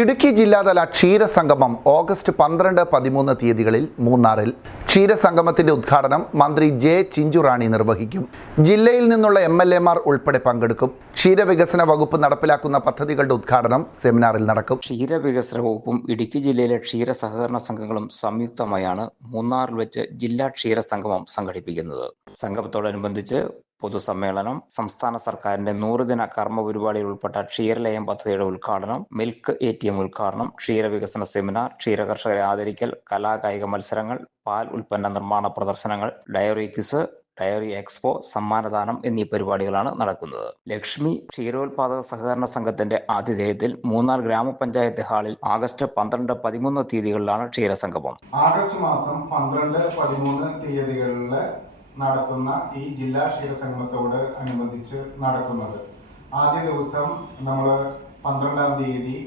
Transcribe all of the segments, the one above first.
ഇടുക്കി ജില്ലാതല ക്ഷീരസംഗമം ഓഗസ്റ്റ് പന്ത്രണ്ട് പതിമൂന്ന് തീയതികളിൽ മൂന്നാറിൽ. ക്ഷീരസംഗമത്തിന്റെ ഉദ്ഘാടനം മന്ത്രി ജെ ചിഞ്ചുറാണി നിർവഹിക്കും. ജില്ലയിൽ നിന്നുള്ള എം എൽ എമാർ ഉൾപ്പെടെ പങ്കെടുക്കും. ക്ഷീരവികസന വകുപ്പ് നടപ്പിലാക്കുന്ന പദ്ധതികളുടെ ഉദ്ഘാടനം സെമിനാറിൽ നടക്കും. ക്ഷീരവികസന വകുപ്പും ഇടുക്കി ജില്ലയിലെ ക്ഷീര സഹകരണ സംഘങ്ങളും സംയുക്തമായാണ് മൂന്നാറിൽ വെച്ച് ജില്ലാ ക്ഷീരസംഗമം സംഘടിപ്പിക്കുന്നത്. സംഗമത്തോടനുബന്ധിച്ച് പൊതുസമ്മേളനം സംസ്ഥാന സർക്കാരിന്റെ നൂറുദിന കർമ്മ പരിപാടിയിൽ ഉൾപ്പെട്ട ക്ഷീരലയം പദ്ധതിയുടെ ഉദ്ഘാടനം മിൽക്ക് എ ടി എം ഉദ്ഘാടനം ക്ഷീരവികസന സെമിനാർ ക്ഷീരകർഷകരെ ആദരിക്കൽ കലാകായിക മത്സരങ്ങൾ പാൽ ഉൽപ്പന്ന നിർമ്മാണ പ്രദർശനങ്ങൾ ഡയറി ക്വിസ് ഡയറി എക്സ്പോ സമ്മാനദാനം എന്നീ പരിപാടികളാണ് നടക്കുന്നത്. ലക്ഷ്മി ക്ഷീരോത്പാദക സഹകരണ സംഘത്തിന്റെ ആതിഥേയത്തിൽ മൂന്നാർ ഗ്രാമപഞ്ചായത്ത് ഹാളിൽ ആഗസ്റ്റ് പന്ത്രണ്ട് പതിമൂന്ന് തീയതികളിലാണ് ക്ഷീരസംഗമം. ആഗസ്റ്റ് മാസം പന്ത്രണ്ട് പതിമൂന്ന് തീയതികളിൽ നടത്തുന്ന ഈ ജില്ലാ ക്ഷീരസംഗമത്തോട് അനുബന്ധിച്ച് നടക്കുന്നത്. ആദ്യ ദിവസം നമ്മൾ പന്ത്രണ്ടാം തീയതി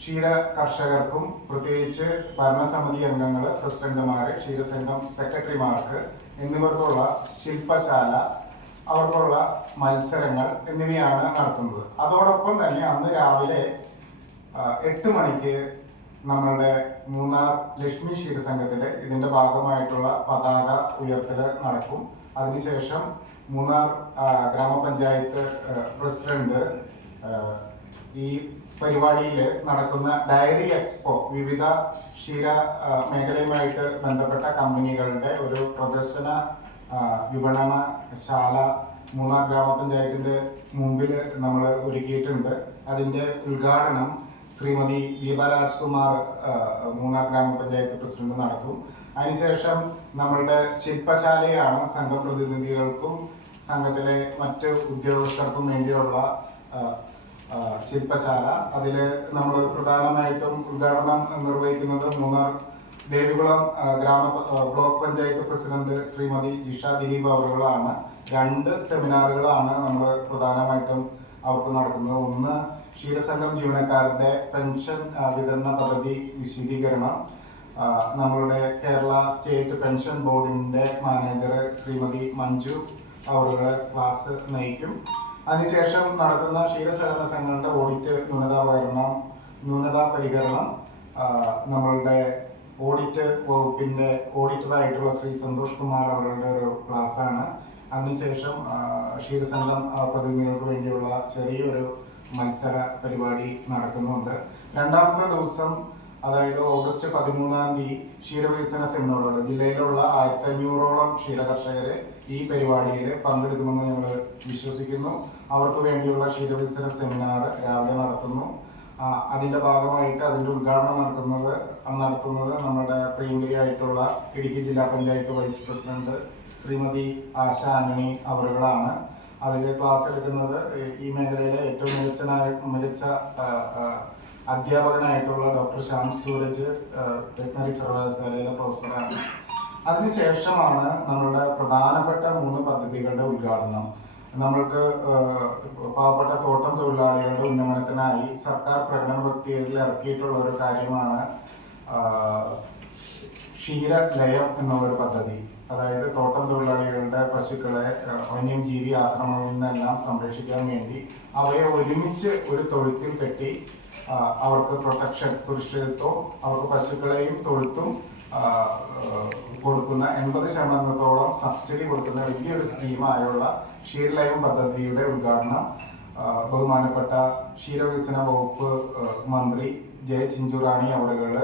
ക്ഷീര കർഷകർക്കും പ്രത്യേകിച്ച് ഭരണസമിതി അംഗങ്ങൾ പ്രസിഡന്റുമാര് ക്ഷീരസംഘം സെക്രട്ടറിമാർക്ക് എന്നിവർക്കുള്ള ശില്പശാല അവർക്കുള്ള മത്സരങ്ങൾ എന്നിവയാണ് നടത്തുന്നത്. അതോടൊപ്പം തന്നെ അന്ന് രാവിലെ എട്ട് മണിക്ക് നമ്മളുടെ മൂന്നാർ ലക്ഷ്മി ക്ഷീരസംഘത്തിന്റെ ഇതിന്റെ ഭാഗമായിട്ടുള്ള പതാക ഉയർത്തൽ നടക്കും. അതിനുശേഷം മൂന്നാർ ഗ്രാമപഞ്ചായത്ത് പ്രസിഡന്റ് ഈ പരിപാടിയിൽ നടക്കുന്ന ഡയറി എക്സ്പോ വിവിധ ക്ഷീര മേഖലയുമായിട്ട് ബന്ധപ്പെട്ട കമ്പനികളുടെ ഒരു പ്രദർശന വിപണന ശാല മൂന്നാർ ഗ്രാമപഞ്ചായത്തിന്റെ മുമ്പിൽ നമ്മൾ ഒരുക്കിയിട്ടുണ്ട്. അതിന്റെ ഉദ്ഘാടനം ശ്രീമതി ദീപ രാജ്കുമാർ മൂന്നാർ ഗ്രാമപഞ്ചായത്ത് പ്രസിഡന്റ് നടത്തും. അതിനുശേഷം നമ്മളുടെ ശില്പശാലയാണ് സംഘം പ്രതിനിധികൾക്കും സംഘത്തിലെ മറ്റ് ഉദ്യോഗസ്ഥർക്കും വേണ്ടിയുള്ള ശില്പശാല. അതിൽ നമ്മൾ പ്രധാനമായിട്ടും ഉദ്ഘാടനം നിർവഹിക്കുന്നത് മൂന്നാർ ദേവികുളം ഗ്രാമ ബ്ലോക്ക് പഞ്ചായത്ത് പ്രസിഡന്റ് ശ്രീമതി ജിഷ ദിലീപ് അവറുകളാണ് രണ്ട് സെമിനാറുകളാണ് നമ്മൾ പ്രധാനമായിട്ടും അവർക്ക് നടക്കുന്നത് ഒന്ന് ക്ഷീരസംഘം ജീവനക്കാരുടെ പെൻഷൻ വിതരണ പദ്ധതി വിശദീകരണം. നമ്മളുടെ കേരള സ്റ്റേറ്റ് പെൻഷൻ ബോർഡിന്റെ മാനേജർ ശ്രീമതി മഞ്ജു അവരുടെ ക്ലാസ് നയിക്കും. അതിനുശേഷം നടത്തുന്ന ക്ഷീരസഹകരണ സംഘങ്ങളുടെ ഓഡിറ്റ് ന്യൂനതാപകരണം ന്യൂനതാ പരിഹരണം നമ്മളുടെ ഓഡിറ്റ് വകുപ്പിന്റെ ഓഡിറ്ററായിട്ടുള്ള ശ്രീ സന്തോഷ് കുമാർ അവരുടെ ഒരു ആണ് അതിനുശേഷം ക്ഷീരസംഘം പ്രതിനിധികൾക്ക് വേണ്ടിയുള്ള ചെറിയൊരു മത്സര പരിപാടി നടക്കുന്നുണ്ട്. രണ്ടാമത്തെ ദിവസം അതായത് ഓഗസ്റ്റ് പതിമൂന്നാം തീയതി ക്ഷീരവികസന സെമിനാറുകൾ. ജില്ലയിലുള്ള ആയിരത്തി അഞ്ഞൂറോളം ക്ഷീരകർഷകര് ഈ പരിപാടിയിൽ പങ്കെടുക്കുമെന്ന് ഞങ്ങൾ വിശ്വസിക്കുന്നു. അവർക്ക് വേണ്ടിയുള്ള ക്ഷീരവികസന സെമിനാർ രാവിലെ നടത്തുന്നു. അതിന്റെ ഭാഗമായിട്ട് അതിന്റെ ഉദ്ഘാടനം നടക്കുന്നത് നടത്തുന്നത് നമ്മുടെ പ്രിയങ്കരിയായിട്ടുള്ള ഇടുക്കി ജില്ലാ പഞ്ചായത്ത് വൈസ് പ്രസിഡന്റ് ശ്രീമതി ആശ ആന്റണി അവറുകളാണ്. അതിൽ ക്ലാസ് എടുക്കുന്നത് ഈ- മേഖലയിലെ ഏറ്റവും മികച്ചനായ മികച്ച അധ്യാപകനായിട്ടുള്ള ഡോക്ടർ ശ്യാം സൂരജ് വെറ്റിനറി സർവകലാശാലയിലെ പ്രൊഫസറാണ് അതിനുശേഷമാണ് നമ്മളുടെ പ്രധാനപ്പെട്ട മൂന്ന് പദ്ധതികളുടെ ഉദ്ഘാടനം. നമ്മൾക്ക് പാവപ്പെട്ട തോട്ടം തൊഴിലാളികളുടെ ഉന്നമനത്തിനായി സർക്കാർ പ്രകടന പദ്ധതിയിൽ ഇറക്കിയിട്ടുള്ള ഒരു കാര്യമാണ് ക്ഷീരലയം എന്നുള്ള എന്നുള്ളൊരു പദ്ധതി. അതായത് തോട്ടം തൊഴിലാളികളുടെ പശുക്കളെ വന്യജീവി ആക്രമണങ്ങളിൽ നിന്നെല്ലാം സംരക്ഷിക്കാൻ വേണ്ടി അവയെ ഒരുമിച്ച് ഒരു തൊഴുത്തിൽ കെട്ടി അവർക്ക് പ്രൊട്ടക്ഷൻ സുരക്ഷിതത്വം അവർക്ക് പശുക്കളെയും തൊഴുത്തും കൊടുക്കുന്ന എൺപത് ശതമാനത്തോളം സബ്സിഡി കൊടുക്കുന്ന വലിയൊരു സ്കീമായുള്ള ക്ഷീരലയം പദ്ധതിയുടെ ഉദ്ഘാടനം ബഹുമാനപ്പെട്ട ക്ഷീരവികസന വകുപ്പ് മന്ത്രി ജെ ചിഞ്ചുറാണി അവറുകൾ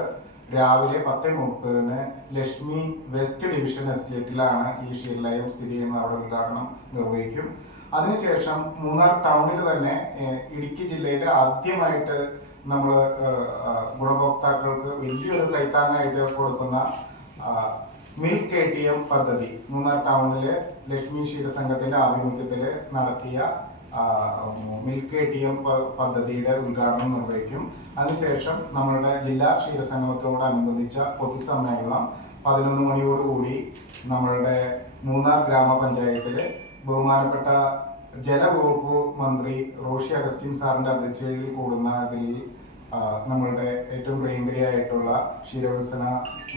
രാവിലെ പത്ത് മുപ്പതിന് ലക്ഷ്മി വെസ്റ്റ് ഡിവിഷൻ എസ്റ്റേറ്റിലാണ് ഈ ക്ഷീരലയം സ്ഥിതി ചെയ്യുന്ന അവിടെ ഉദ്ഘാടനം നിർവഹിക്കും. അതിനുശേഷം മൂന്നാർ ടൗണിൽ തന്നെ ഇടുക്കി ജില്ലയിൽ ആദ്യമായിട്ട് നമ്മൾ ഗുണഭോക്താക്കൾക്ക് വലിയൊരു കൈത്താങ്ങായിട്ട് കൊടുക്കുന്ന മിൽക്ക് എ ടി എം പദ്ധതി. മൂന്നാർ ടൗണിലെ ലക്ഷ്മി ക്ഷീരസംഘത്തിന്റെ ആഭിമുഖ്യത്തിൽ നടത്തിയ മിൽക്ക് എ ടി എം പദ്ധതിയുടെ ഉദ്ഘാടനം നിർവഹിക്കും. അതിനുശേഷം നമ്മളുടെ ജില്ലാ ക്ഷീരസംഗമത്തോടനുബന്ധിച്ച പൊതുസമ്മേളനം പതിനൊന്ന് മണിയോടുകൂടി നമ്മളുടെ മൂന്നാർ ഗ്രാമപഞ്ചായത്തിൽ ബഹുമാനപ്പെട്ട ജലവകുപ്പ് മന്ത്രി റോഷി അഗസ്റ്റിൻ സാറിന്റെ അധ്യക്ഷതയിൽ കൂടുന്ന നമ്മളുടെ ഏറ്റവും പ്രിയങ്കരിയായിട്ടുള്ള ക്ഷീരവികസന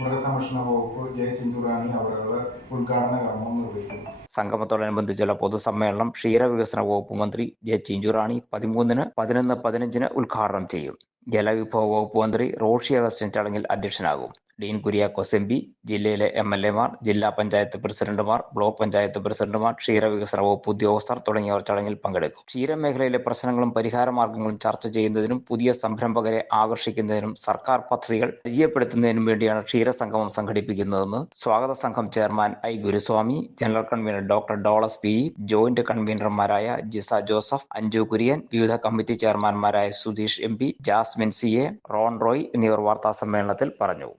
മൃഗസംരക്ഷണ വകുപ്പ് ജെ ചിഞ്ചുറാണി അവരുടെ ഉദ്ഘാടന കർമ്മം നിർവഹിക്കും സംഗമത്തോടനുബന്ധിച്ചുള്ള പൊതുസമ്മേളനം ക്ഷീരവികസന വകുപ്പ് മന്ത്രി ജെ ചിഞ്ചുറാണി പതിമൂന്നിന് പതിനൊന്ന് പതിനഞ്ചിന് ഉദ്ഘാടനം ചെയ്യും. ജലവിഭവ വകുപ്പ് മന്ത്രി റോഷി അഗസ്റ്റിൻ ചടങ്ങിൽ അധ്യക്ഷനാകും. ഡീൻ കുര്യാക്കോസ് എം പി ജില്ലയിലെ എം എൽ എമാർ ജില്ലാ പഞ്ചായത്ത് പ്രസിഡന്റുമാർ ബ്ലോക്ക് പഞ്ചായത്ത് പ്രസിഡന്റുമാർ ക്ഷീരവികസന വകുപ്പ് ഉദ്യോഗസ്ഥർ തുടങ്ങിയവർ ചടങ്ങിൽ പങ്കെടുക്കും. ക്ഷീരമേഖലയിലെ പ്രശ്നങ്ങളും പരിഹാര മാർഗങ്ങളും ചർച്ച ചെയ്യുന്നതിനും പുതിയ സംരംഭകരെ ആകർഷിക്കുന്നതിനും സർക്കാർ പദ്ധതികൾ പരിചയപ്പെടുത്തുന്നതിനും വേണ്ടിയാണ് ക്ഷീരസംഗമം സംഘടിപ്പിക്കുന്നതെന്ന് സ്വാഗത സംഘം chairman I Guruswamy general convener doctor Dolas P joint കൺവീനർമാരായ Jisa Joseph Anju Kurian വിവിധ committee ചെയർമാൻമാരായ Sudheesh M Jasmine C A Ron Roy എന്നിവർ വാർത്താ സമ്മേളനത്തിൽ പറഞ്ഞു.